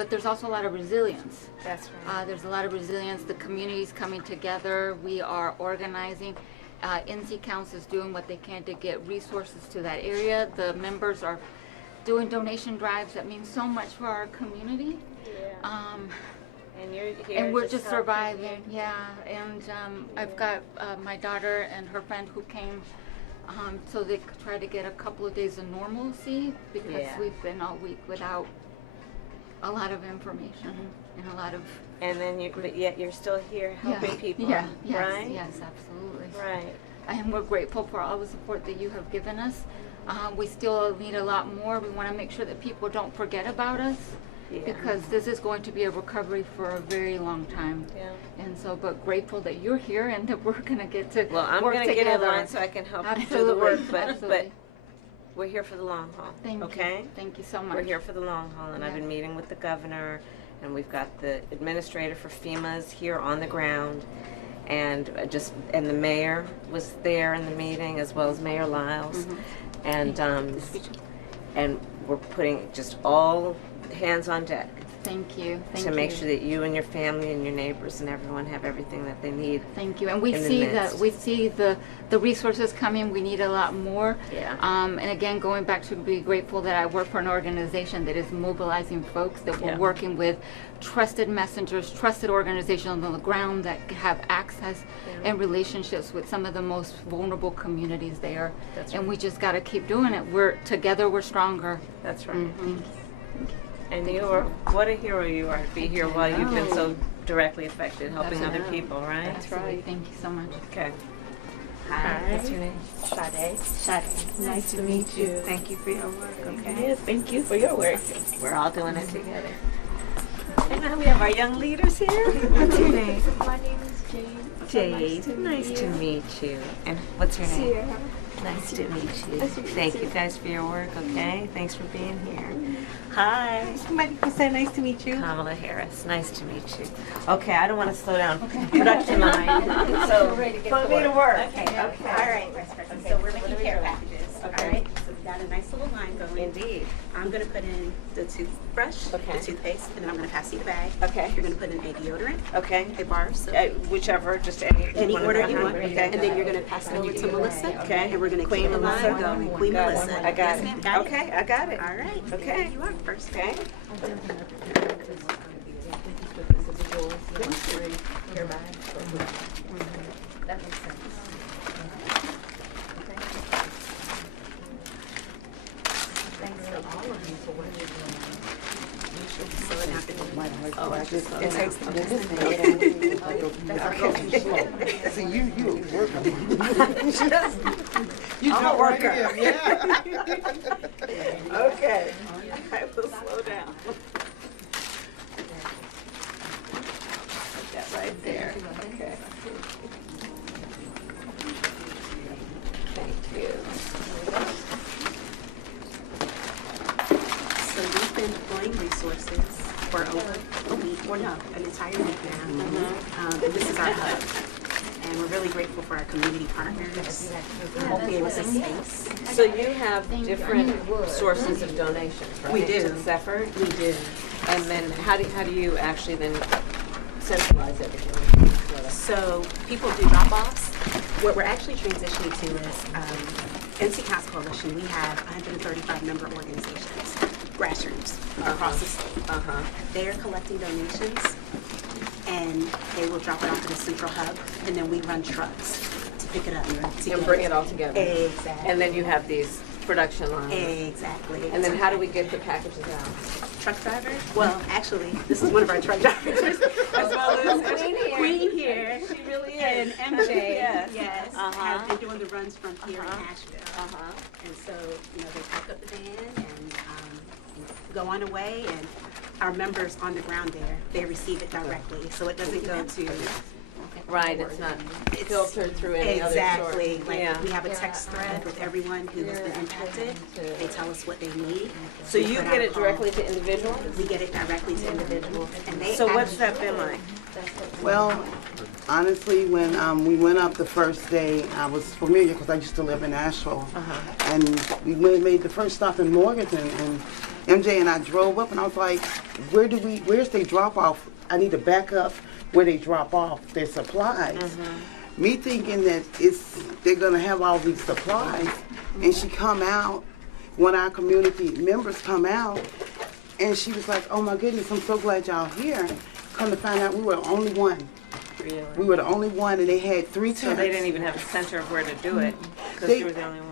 but there's also a lot of resilience. That's right. There's a lot of resilience. The community's coming together. We are organizing. NC Council is doing what they can to get resources to that area. The members are doing donation drives that mean so much for our community. Yeah. And you're here. And we're just surviving. Yeah. And I've got my daughter and her friend who came so they could try to get a couple of days of normalcy because we've been all week without a lot of information and a lot of. And then but yet you're still here helping people. Yeah. Yes, right? Yes, absolutely. Right. And we're grateful for all the support that you have given us. We still need a lot more. We want to make sure that people don't forget about us because this is going to be a recovery for a very long time. Yeah. And so, but grateful that you're here and that we're going to get to Well, I'm going to get in line so I can help you do the work, but we're here for the long haul. Thank okay? you. Thank you so much. We're here for the long haul, and I've been meeting with the governor, and we've got the administrator for FEMA's here on the ground, and and the mayor was there in the meeting as well as Mayor Lyles, and we're putting just all hands on deck. Thank you. To make sure that you and your family and your neighbors and everyone have everything that they need. Thank you. And we see the resources coming. We need a lot more. Yeah. And again, going back to be grateful that I work for an organization that is mobilizing folks, that we're working with trusted messengers, trusted organizations on the ground that have access and relationships with some of the most vulnerable communities there. That's and we just got to keep doing it. Together we're stronger. That's right. Thank you. And you are, what a hero you are to be here while you've been so directly affected, helping other people, right? That's right. Thank you so much. Okay. Hi. What's your name? Sade. Sade. Nice to meet you. Thank you for your work, okay? Yes, thank you for your work. We're all doing it together. And now we have our young leaders here. What's your name? My name is Jade. Jade. Nice to meet you. And what's your name? Sierra. Nice to meet you. Thank you guys for your work, okay? Thanks for being here. Hi. Somebody can say nice to meet you. Kamala Haris. Nice to meet you. Okay, I don't want to slow down. Production line. So, put me to work. Okay. All right. So we're making care packages. Okay. All right. So we got a nice little line going. Indeed. I'm going to put in the toothbrush, the toothpaste, and then I'm going to pass you the bag. Okay. You're going to put in a deodorant. Okay. A bar of soap. Whichever, just any Order you want. Okay. And then you're going to pass it over to Melissa. Okay. And we're going to keep the line going. Queen Melissa. I got Yes, it. ma'am. Got it? Okay, I got it. All right. Okay. There you are first. Okay. That makes sense. Thanks to all of you for what you're doing. It takes See, you work on You I'm don't a work worker. Yeah. Okay. I will slow down. Put that right there. Okay. Thank you. So we've been deploying resources for over a week, or no, an entire week now. And this is our hub. And we're really grateful for our community partners who gave us a space. So you have different sources of donations, right? We do. To this effort? We do. And then how do you actually then centralize everything? So people do drop-offs. What we're actually transitioning to is NC Council Coalition. We have 135 member organizations, grassroots across the state. They're collecting donations, and they will drop it off at the central hub, and then we run trucks to pick it up And bring it all together. Exactly. And then you have these production lines. Exactly. And then how do we get the packages out? Truck driver? Well, actually, this is one of our truck drivers. As well as Queen here. She really is. And MJ, Yes. have been doing the runs from here in Asheville. And so, they pack up the van and go on away, and our members on the ground there, they receive it directly. So it doesn't go to... Right, it's not filtered through any other source. Exactly. Like, we have a text thread with everyone who has been impacted. They tell us what they need. So you get it directly to individuals? We get it directly to individuals. And they So what's that been like? Well, honestly, when we went up the first day, I was familiar because I used to live in Asheville. And we made the first stop in Morganton, and MJ and I drove up, and I was like, where's they drop off? I need to back up where they drop off their supplies. Me thinking that they're gonna have all these supplies, and she come out, one of our community members come out, and she was like, oh my goodness, I'm so glad y'all here. Come to find out we were the only one. Really? We were the only one, and they had 3 tents. So they didn't even have a center of where to do it, because you were the only one.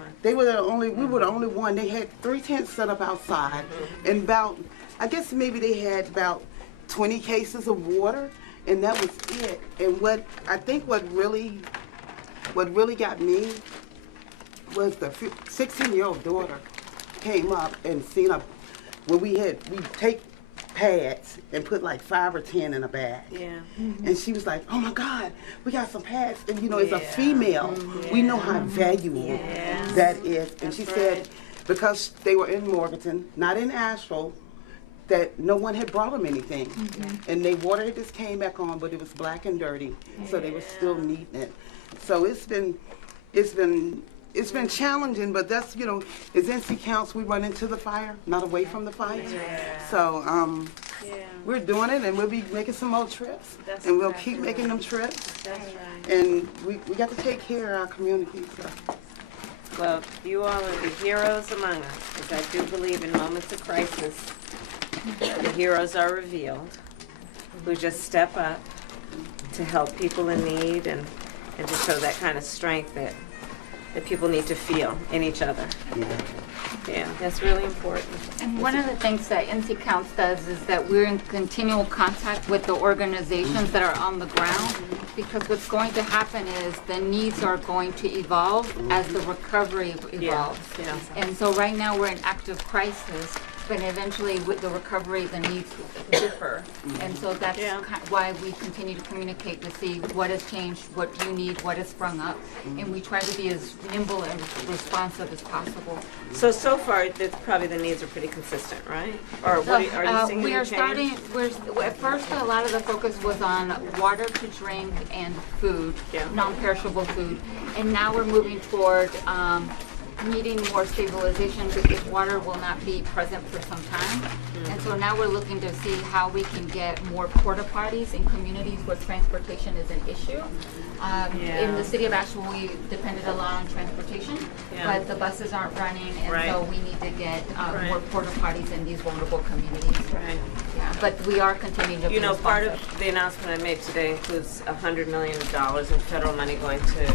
We were the only one. They had 3 tents set up outside, and I guess maybe they had about 20 cases of water, and that was it. And what really got me was the 16-year-old daughter came up and seen we take pads and put like 5 or 10 in a bag. Yeah. And she was like, oh my God, we got some pads. And you know, as a female, we know how valuable that is. And she said, because they were in Morganton, not in Asheville, that no one had brought them anything. And their water just came back on, but it was black and dirty. So they were still needing it. So it's been challenging, but that's, you know, as NC counts, we run into the fire, not away from the fire. So we're doing it, and we'll be making some more trips, and we'll keep making them trips. That's right. And we got to take care of our community. So. Well, you all are the heroes among us, because I do believe in moments of crisis, the heroes are revealed, who just step up to help people in need and to show that kind of strength that people need to feel in each other. Yeah, that's really important. And one of the things that NC Counts does is that we're in continual contact with the organizations that are on the ground, because what's going to happen is the needs are going to evolve as the recovery evolves. And so right now we're in active crisis, but eventually with the recovery the needs differ. And so that's why we continue to communicate to see what has changed, what you need, what has sprung up, and we try to be as nimble and responsive as possible. So far, probably the needs are pretty consistent, right? Or what are you seeing we any are change? at first a lot of the focus was on water to drink and food, non-perishable food, and now we're moving toward needing more stabilization because water will not be present for some time. And so now we're looking to see how we can get more porta potties in communities where transportation is an issue. In the city of Asheville, we depended a lot on transportation, but the buses aren't running, and so we need to get more porta potties in these vulnerable communities. Yeah, but we are continuing to be You know, part responsive. of the announcement I made today includes $100 million in federal money going to